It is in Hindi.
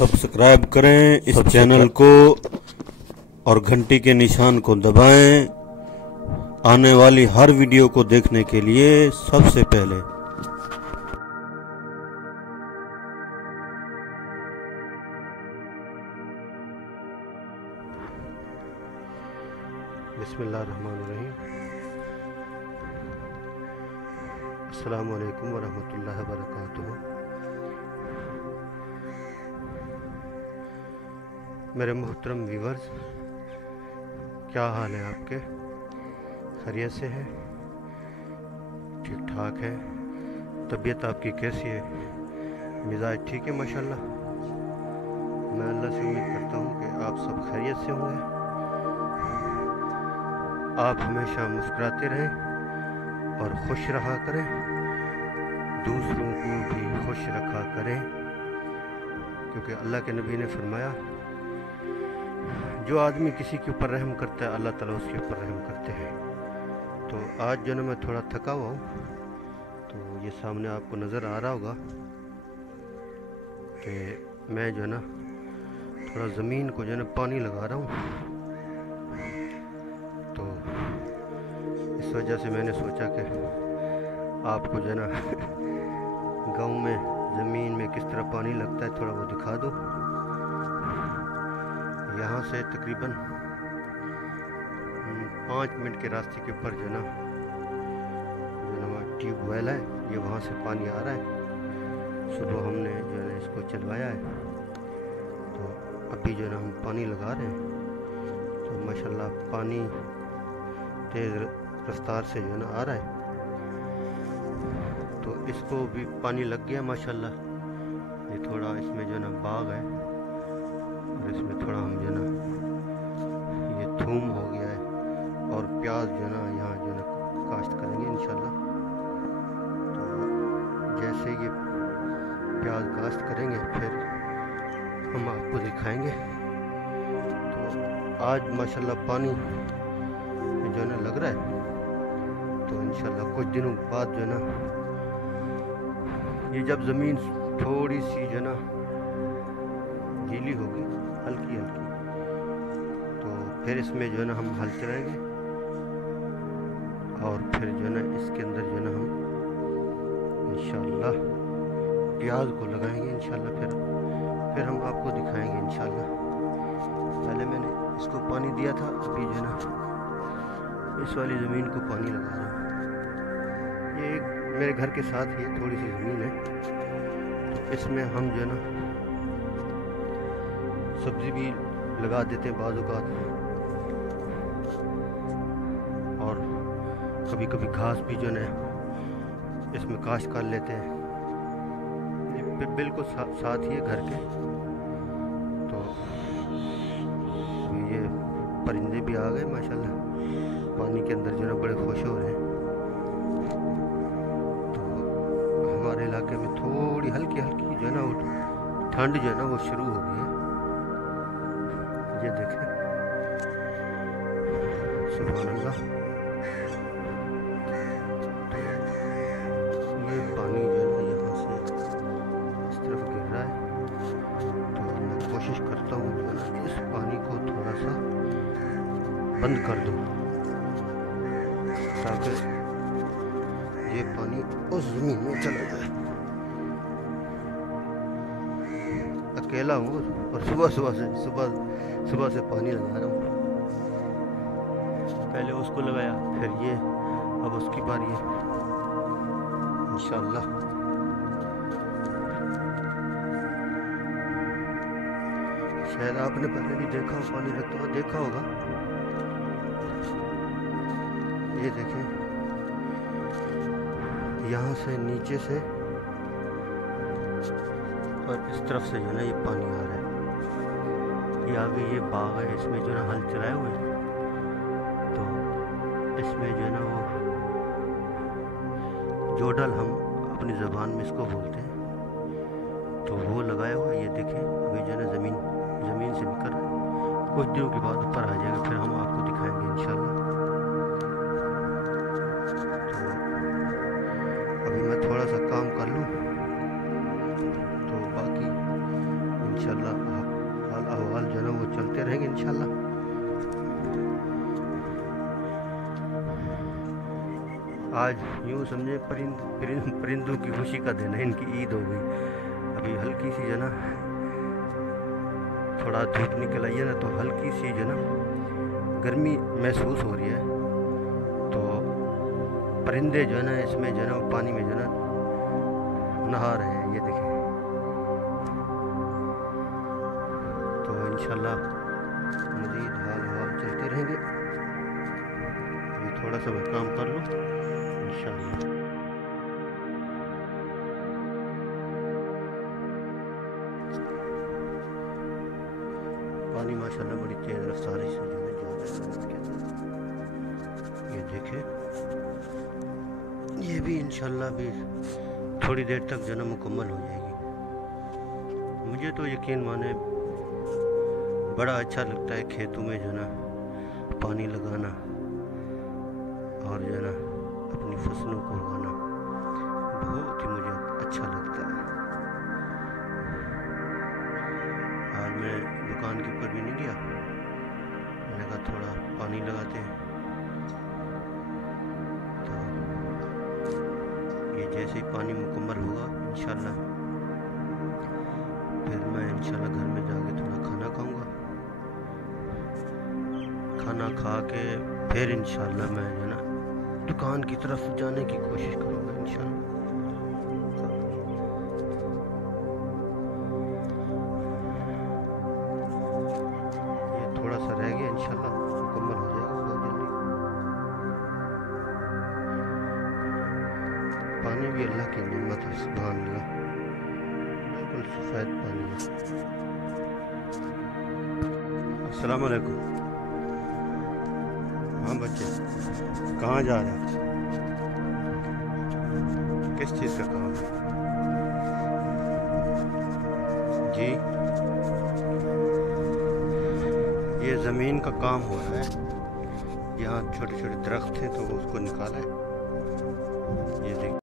सब्सक्राइब करें इस चैनल को और घंटी के निशान को दबाएं आने वाली हर वीडियो को देखने के लिए सबसे पहले। बिस्मिल्लाहिर्रहमानिर्रहीम। अस्सलामु अलैकुम वरहमतुल्लाहि वबरकातुहू। मेरे मोहतरम व्यूअर्स, क्या हाल है आपके? खैरियत से है? ठीक ठाक है? तबीयत आपकी कैसी है? मिजाज ठीक है माशाल्लाह? मैं अल्लाह से उम्मीद करता हूँ कि आप सब खैरियत से होंगे। आप हमेशा मुस्कुराते रहें और खुश रहा करें, दूसरों को भी खुश रखा करें, क्योंकि अल्लाह के नबी ने फरमाया, जो आदमी किसी के ऊपर रहम करता है अल्लाह ताला उसके ऊपर रहम करते हैं। तो आज जो ना मैं थोड़ा थका हुआ हूँ, तो ये सामने आपको नज़र आ रहा होगा कि मैं जो ना थोड़ा ज़मीन को जो ना पानी लगा रहा हूँ। तो इस वजह से मैंने सोचा कि आपको जो ना गाँव में ज़मीन में किस तरह पानी लगता है थोड़ा वो दिखा दो। यहाँ से तकरीबन 5 मिनट के रास्ते के ऊपर जो ना ट्यूबवेल है, ये वहाँ से पानी आ रहा है। सुबह हमने जो है इसको चलवाया है, तो अभी जो है हम पानी लगा रहे हैं। तो माशाल्लाह पानी तेज़ रफ्तार से जो है ना आ रहा है, तो इसको भी पानी लग गया माशाल्लाह। ये थोड़ा इसमें जो है ना बाग है और इसमें थोड़ा हम जो है ना ये थूम हो गया है और प्याज जो है ना यहाँ जो है ना काश्त करेंगे इंशाल्लाह। तो जैसे ये प्याज काश्त करेंगे फिर हम आपको दिखाएंगे। तो आज माशाल्लाह पानी जो है ना लग रहा है, तो इंशाल्लाह कुछ दिनों बाद जो है ना ये जब ज़मीन थोड़ी सी जो है ना गीली होगी हल्की हल्की, तो फिर इसमें जो है ना हम हल चलाएंगे और फिर जो है ना इसके अंदर जो है ना हम इंशाल्लाह प्याज को लगाएंगे इंशाल्लाह। फिर हम आपको दिखाएंगे इंशाल्लाह। पहले मैंने इसको पानी दिया था, अभी जो है ना इस वाली ज़मीन को पानी लगा रहा हूँ। ये मेरे घर के साथ ही थोड़ी सी ज़मीन है, तो इसमें हम जो है ना सब्ज़ी भी लगा देते हैं बाज़ औक़ात, और कभी कभी घास भी जो है ना इसमें काश्त कर लेते हैं। ये बिल्कुल साथ ही है घर के। तो ये परिंदे भी आ गए माशाल्लाह, पानी के अंदर जो है बड़े खुश हो रहे हैं। तो हमारे इलाके में थोड़ी हल्की हल्की जो है ना वो ठंड जो है ना वो शुरू हो गई है। ये देखें, सुभान अल्लाह। ये पानी जो है ना यहाँ से इस तरफ गिर रहा है, तो मैं कोशिश करता हूँ जो है ना इस पानी को थोड़ा सा बंद कर दूँ, ताकि ये पानी उस ज़मीन में चला जाए। अकेला हूँ और सुबह से पानी लगा रहा हूँ। पहले उसको लगाया, फिर ये, अब उसकी बारी है इंशाल्लाह। शायद आपने पहले भी देखा हो पानी लगता हुआ, देखा होगा। ये देखें, यहाँ से नीचे से और इस तरफ से जो है ना ये पानी आ रहा है। ये आगे ये बाग है, इसमें जो है हल चलाए हुए हैं, तो इसमें जो है ना वो जोडल हम अपनी ज़बान में इसको बोलते हैं, तो वो लगाया हुआ है। ये देखें अभी जो है ना ज़मीन से निकल रहा है, कुछ दिनों के बाद ऊपर आ जाएगा, फिर हम आपको दिखाएंगे इंशाल्लाह। तो अभी मैं थोड़ा सा काम कर लूँ, तो बाकी इंशाल्लाह आज यूँ समझे परिंदों की खुशी का दिन है, इनकी ईद हो गई। अभी हल्की सी जो ना थोड़ा धूप निकल आई है ना, तो हल्की सी जो ना गर्मी महसूस हो रही है। तो परिंदे जो है ना इसमें जो है ना पानी में जो है ना नहा रहे हैं, ये देखें। तो इंशाल्लाह मज़ीद हाल चलते रहेंगे। अभी थोड़ा सा मैं काम कर लूँ इंशाल्लाह। पानी माशाल्लाह बड़ी तेज़ रफ्तार से जो है जा रहा है। ये देखें, ये भी इंशाल्लाह भी थोड़ी देर तक जो ना मुकम्मल हो जाएगी। मुझे तो यकीन माने बड़ा अच्छा लगता है खेतों में जो ना पानी लगाना और जो ना अपनी फसलों को उगाना, बहुत ही मुझे अच्छा लगता है। आज मैं दुकान के ऊपर भी नहीं गया, मैंने कहा थोड़ा पानी लगाते हैं। तो ये जैसे ही पानी मुकम्मल होगा इंशाल्लाह, फिर मैं इंशाल्लाह घर में जाके थोड़ा खाना खाऊंगा। खाना खा के फिर इंशाल्लाह मैं जो ना दुकान की तरफ जाने की कोशिश करूंगा इंशाल्लाह। ये थोड़ा सा रह गया, इंशाल्लाह मुकम्मल हो जाएगा बहुत जल्दी। पानी भी अल्लाह की नेमत है, सुभान अल्लाह, बिल्कुल सफ़ेद पानी है। अस्सलाम वालेकुम। हाँ बच्चे, कहाँ जा रहे हैं? किस चीज़ का काम है? जी, ये ज़मीन का काम हो रहा है। यहाँ छोटे छोटे दरख्त हैं तो उसको निकाला है। ये देखिए।